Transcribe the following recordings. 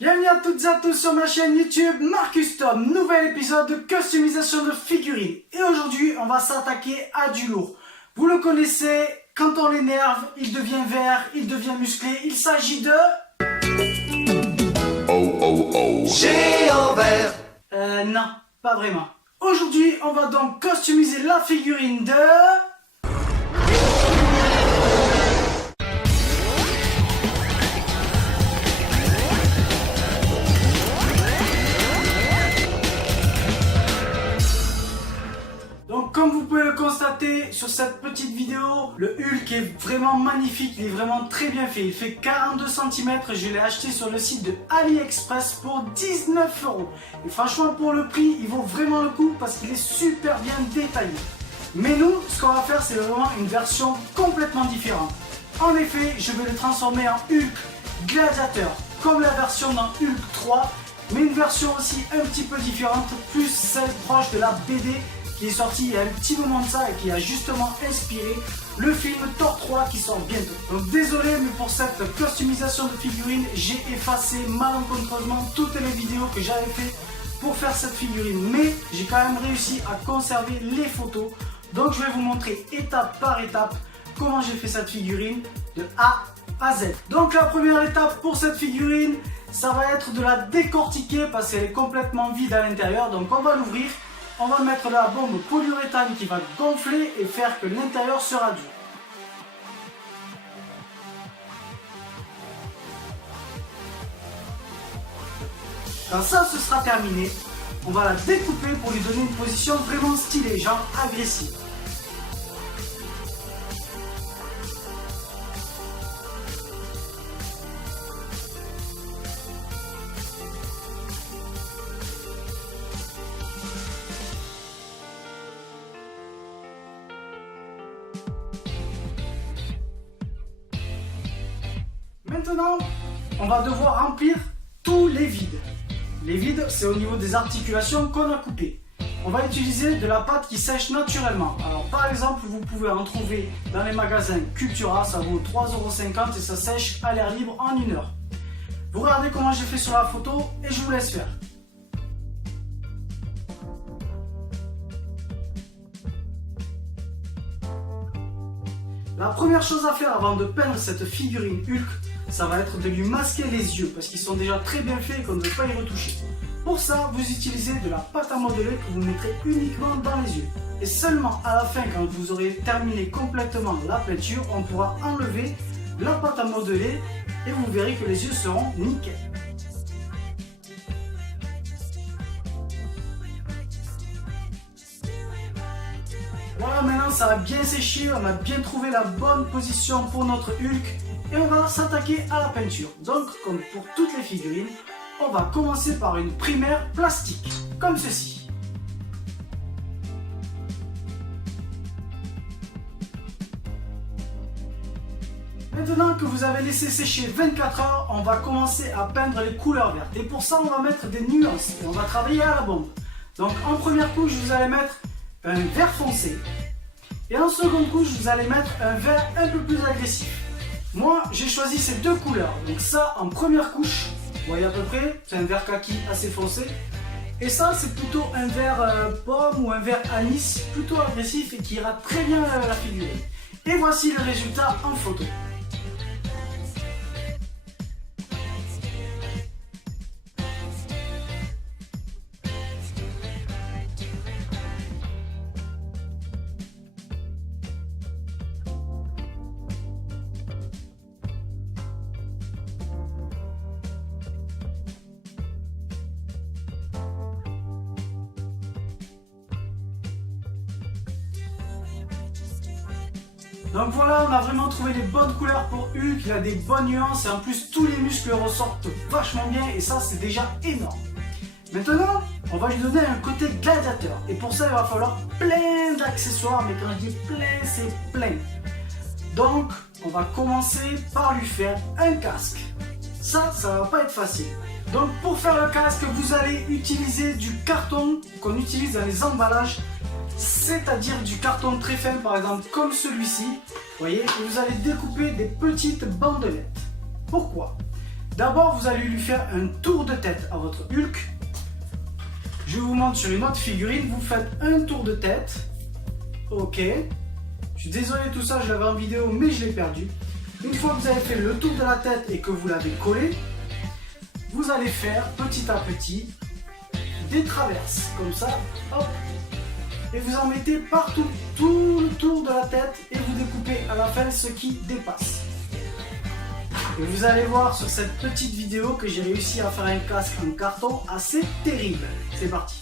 Bienvenue à toutes et à tous sur ma chaîne YouTube Marcus Tom, nouvel épisode de customisation de figurines. Et aujourd'hui, on va s'attaquer à du lourd. Vous le connaissez, quand on l'énerve, il devient vert, il devient musclé. Il s'agit de... Géant vert. Non, pas vraiment. Aujourd'hui, on va donc customiser la figurine de... Donc comme vous pouvez le constater sur cette petite vidéo, le Hulk est vraiment magnifique, il est vraiment très bien fait. Il fait 42 cm, je l'ai acheté sur le site de AliExpress pour 19 €. Et franchement pour le prix, il vaut vraiment le coup parce qu'il est super bien détaillé. Mais nous, ce qu'on va faire, c'est vraiment une version complètement différente. En effet, je vais le transformer en Hulk Gladiateur, comme la version dans Hulk 3, mais une version aussi un petit peu différente, plus celle proche de la BD qui est sorti il y a un petit moment de ça et qui a justement inspiré le film Thor 3 qui sort bientôt. Donc désolé, mais pour cette customisation de figurines, j'ai effacé malencontreusement toutes les vidéos que j'avais fait pour faire cette figurine. Mais j'ai quand même réussi à conserver les photos. Donc je vais vous montrer étape par étape comment j'ai fait cette figurine de A à Z. Donc la première étape pour cette figurine, ça va être de la décortiquer parce qu'elle est complètement vide à l'intérieur. Donc on va l'ouvrir. On va mettre la bombe polyuréthane qui va gonfler et faire que l'intérieur sera dur. Quand ça se sera terminé, on va la découper pour lui donner une position vraiment stylée, genre agressive. Maintenant, on va devoir remplir tous les vides. Les vides, c'est au niveau des articulations qu'on a coupées. On va utiliser de la pâte qui sèche naturellement. Alors par exemple, vous pouvez en trouver dans les magasins Cultura, ça vaut 3,50 € et ça sèche à l'air libre en 1 heure. Vous regardez comment j'ai fait sur la photo et je vous laisse faire. La première chose à faire avant de peindre cette figurine Hulk, ça va être de lui masquer les yeux parce qu'ils sont déjà très bien faits et qu'on ne veut pas y retoucher. Pour ça, vous utilisez de la pâte à modeler que vous mettrez uniquement dans les yeux. Et seulement à la fin, quand vous aurez terminé complètement la peinture, on pourra enlever la pâte à modeler et vous verrez que les yeux seront nickel. Voilà, maintenant ça a bien séché, on a bien trouvé la bonne position pour notre Hulk et on va s'attaquer à la peinture. Donc, comme pour toutes les figurines, on va commencer par une primaire plastique, comme ceci. Maintenant que vous avez laissé sécher 24 heures, on va commencer à peindre les couleurs vertes. Et pour ça, on va mettre des nuances et on va travailler à la bombe. Donc, en première couche, vous allez mettre un vert foncé. Et en seconde couche, vous allez mettre un vert un peu plus agressif. Moi, j'ai choisi ces deux couleurs. Donc ça, en première couche, vous voyez à peu près, c'est un vert kaki assez foncé. Et ça, c'est plutôt un vert pomme ou un vert anis, plutôt agressif et qui ira très bien à la figurine. Et voici le résultat en photo. Donc voilà, on a vraiment trouvé les bonnes couleurs pour Hulk, il a des bonnes nuances et en plus tous les muscles ressortent vachement bien et ça c'est déjà énorme. Maintenant, on va lui donner un côté gladiateur et pour ça il va falloir plein d'accessoires, mais quand je dis plein, c'est plein. Donc on va commencer par lui faire un casque. Ça va pas être facile. Donc pour faire le casque, vous allez utiliser du carton qu'on utilise dans les emballages, c'est-à-dire du carton très fin, par exemple comme celui-ci. Vous voyez, et vous allez découper des petites bandelettes. Pourquoi? D'abord, vous allez lui faire un tour de tête à votre Hulk. Je vous montre sur une autre figurine, vous faites un tour de tête. Ok. Je suis désolé, tout ça, je l'avais en vidéo, mais je l'ai perdu. Une fois que vous avez fait le tour de la tête et que vous l'avez collé, vous allez faire petit à petit des traverses, comme ça, hop. Et vous en mettez partout, tout le tour de la tête, et vous découpez à la fin ce qui dépasse. Et vous allez voir sur cette petite vidéo que j'ai réussi à faire un casque en carton assez terrible. C'est parti.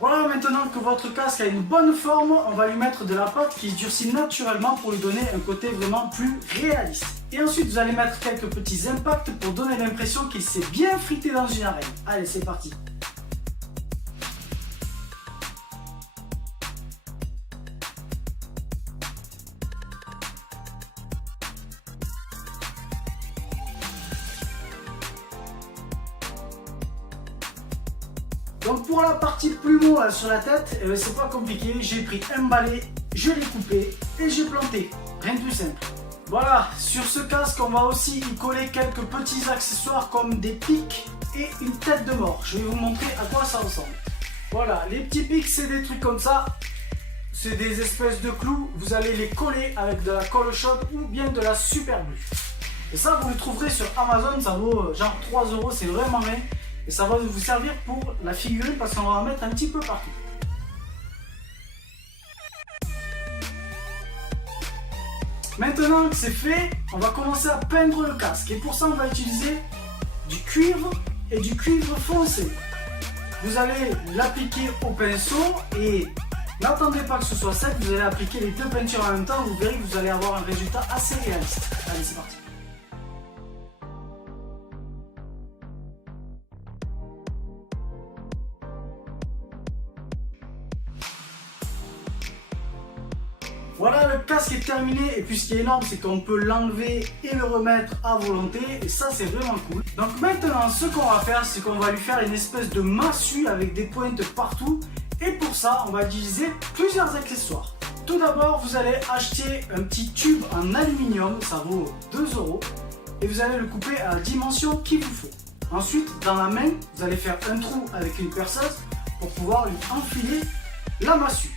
Voilà, maintenant que votre casque a une bonne forme, on va lui mettre de la pâte qui se durcit naturellement pour lui donner un côté vraiment plus réaliste. Et ensuite, vous allez mettre quelques petits impacts pour donner l'impression qu'il s'est bien frité dans une arène. Allez, c'est parti. Donc pour la partie plumeau là, sur la tête, c'est pas compliqué, j'ai pris un balai, je l'ai coupé et j'ai planté, rien de plus simple. Voilà, sur ce casque on va aussi y coller quelques petits accessoires comme des pics et une tête de mort. Je vais vous montrer à quoi ça ressemble. Voilà, les petits pics c'est des trucs comme ça, c'est des espèces de clous, vous allez les coller avec de la colle chaude ou bien de la super glue. Et ça vous le trouverez sur Amazon, ça vaut genre 3 €, c'est vraiment rien. Et ça va vous servir pour la figurine parce qu'on va en mettre un petit peu partout. Maintenant que c'est fait, on va commencer à peindre le casque. Et pour ça, on va utiliser du cuivre et du cuivre foncé. Vous allez l'appliquer au pinceau et n'attendez pas que ce soit sec. Vous allez appliquer les deux peintures en même temps. Vous verrez que vous allez avoir un résultat assez réaliste. Allez, c'est parti. Voilà, le casque est terminé et puis ce qui est énorme c'est qu'on peut l'enlever et le remettre à volonté et ça c'est vraiment cool. Donc maintenant ce qu'on va faire c'est qu'on va lui faire une espèce de massue avec des pointes partout et pour ça on va utiliser plusieurs accessoires. Tout d'abord vous allez acheter un petit tube en aluminium, ça vaut 2 € et vous allez le couper à la dimension qu'il vous faut. Ensuite dans la main vous allez faire un trou avec une perceuse pour pouvoir lui enfiler la massue.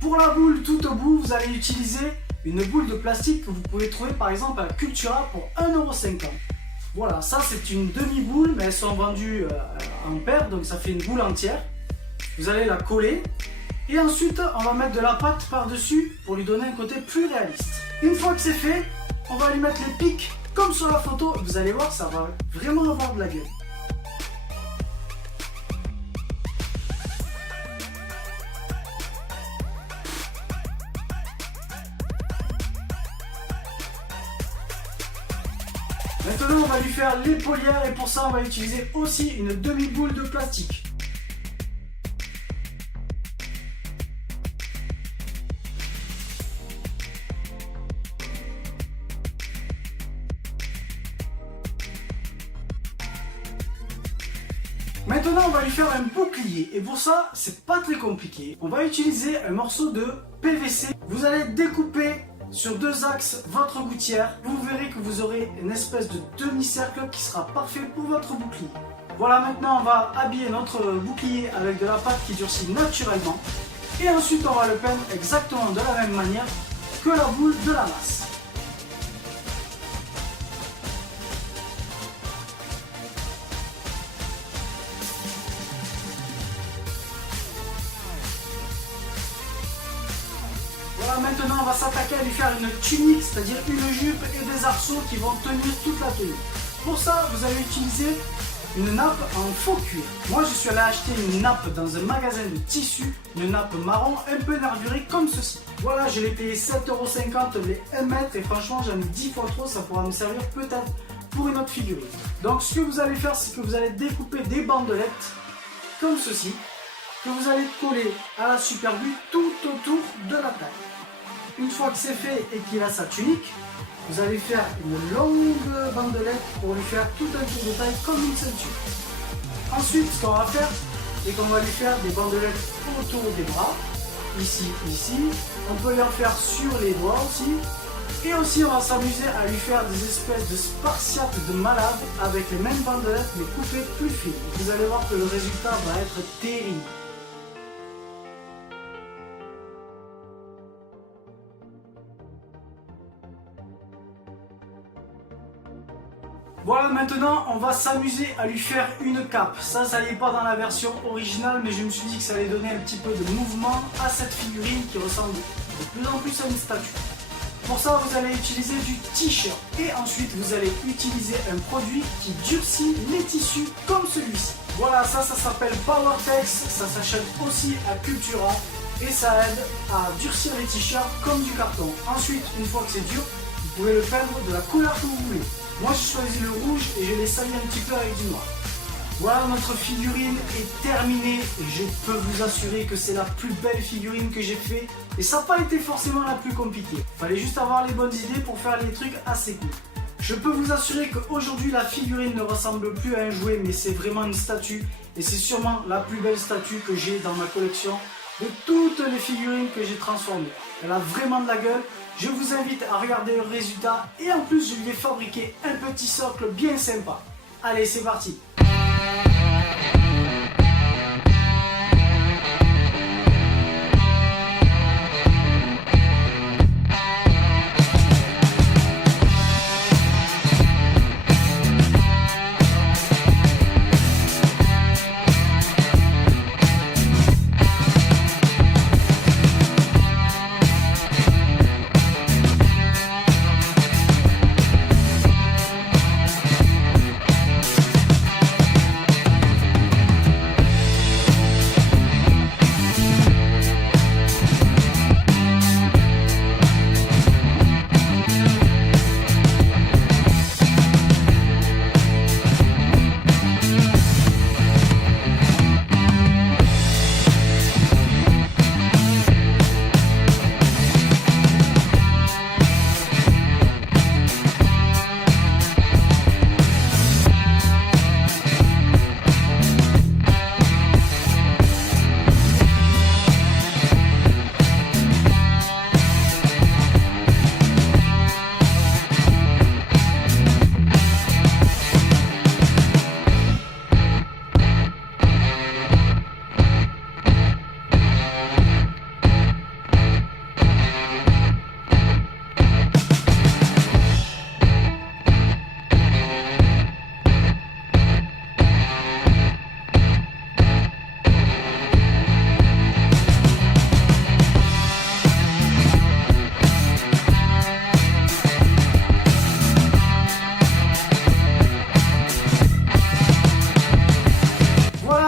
Pour la boule tout au bout, vous allez utiliser une boule de plastique que vous pouvez trouver par exemple à Cultura pour 1,50 €. Voilà, ça c'est une demi-boule, mais elles sont vendues en paire, donc ça fait une boule entière. Vous allez la coller et ensuite on va mettre de la pâte par-dessus pour lui donner un côté plus réaliste. Une fois que c'est fait, on va lui mettre les pics comme sur la photo. Vous allez voir, ça va vraiment avoir de la gueule. Maintenant on va lui faire l'épaulière et pour ça on va utiliser aussi une demi-boule de plastique. Maintenant on va lui faire un bouclier et pour ça c'est pas très compliqué. On va utiliser un morceau de PVC. Vous allez découper sur 2 axes votre gouttière. Vous verrez que vous aurez une espèce de demi-cercle qui sera parfait pour votre bouclier. Voilà, maintenant on va habiller notre bouclier avec de la pâte qui durcit naturellement et ensuite on va le peindre exactement de la même manière que la boule de la masse. Voilà, maintenant on va s'attaquer à lui faire une tunique, c'est-à-dire une jupe et des arceaux qui vont tenir toute la tenue. Pour ça, vous allez utiliser une nappe en faux cuir. Moi je suis allé acheter une nappe dans un magasin de tissus, une nappe marron un peu nervurée comme ceci. Voilà, je l'ai payé 7,50 € les 1 mètre et franchement j'en ai 10 fois trop, ça pourra me servir peut-être pour une autre figurine. Donc ce que vous allez faire, c'est que vous allez découper des bandelettes comme ceci. que vous allez coller à la super glue tout autour de la taille. Une fois que c'est fait et qu'il a sa tunique, vous allez faire une longue bandelette pour lui faire tout un tour de taille comme une ceinture. Ensuite, ce qu'on va faire, c'est qu'on va lui faire des bandelettes autour des bras, ici, ici. On peut y en faire sur les doigts aussi. Et aussi, on va s'amuser à lui faire des espèces de spartiates de malade avec les mêmes bandelettes mais coupées plus fines. Vous allez voir que le résultat va être terrible. Voilà, maintenant on va s'amuser à lui faire une cape. Ça y est pas dans la version originale, mais je me suis dit que ça allait donner un petit peu de mouvement à cette figurine qui ressemble de plus en plus à une statue. Pour ça, vous allez utiliser du t-shirt et ensuite vous allez utiliser un produit qui durcit les tissus comme celui-ci. Voilà, ça s'appelle Powertex, ça s'achète aussi à Cultura et ça aide à durcir les t-shirts comme du carton. Ensuite, une fois que c'est dur, vous pouvez le peindre de la couleur que vous voulez. Moi j'ai choisi le rouge et je l'ai sali un petit peu avec du noir. Voilà, notre figurine est terminée et je peux vous assurer que c'est la plus belle figurine que j'ai fait et ça n'a pas été forcément la plus compliquée. Il fallait juste avoir les bonnes idées pour faire les trucs assez cool. Je peux vous assurer qu'aujourd'hui la figurine ne ressemble plus à un jouet mais c'est vraiment une statue et c'est sûrement la plus belle statue que j'ai dans ma collection de toutes les figurines que j'ai transformées. Elle a vraiment de la gueule. Je vous invite à regarder le résultat et en plus je lui ai fabriqué un petit socle bien sympa. Allez, c'est parti!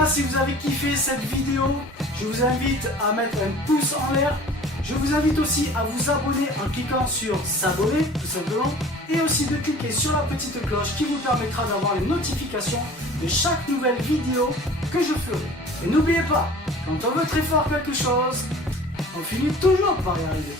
Si vous avez kiffé cette vidéo, je vous invite à mettre un pouce en l'air. Je vous invite aussi à vous abonner en cliquant sur s'abonner tout simplement et aussi de cliquer sur la petite cloche qui vous permettra d'avoir les notifications de chaque nouvelle vidéo que je ferai. Et n'oubliez pas, quand on veut très fort quelque chose, on finit toujours par y arriver.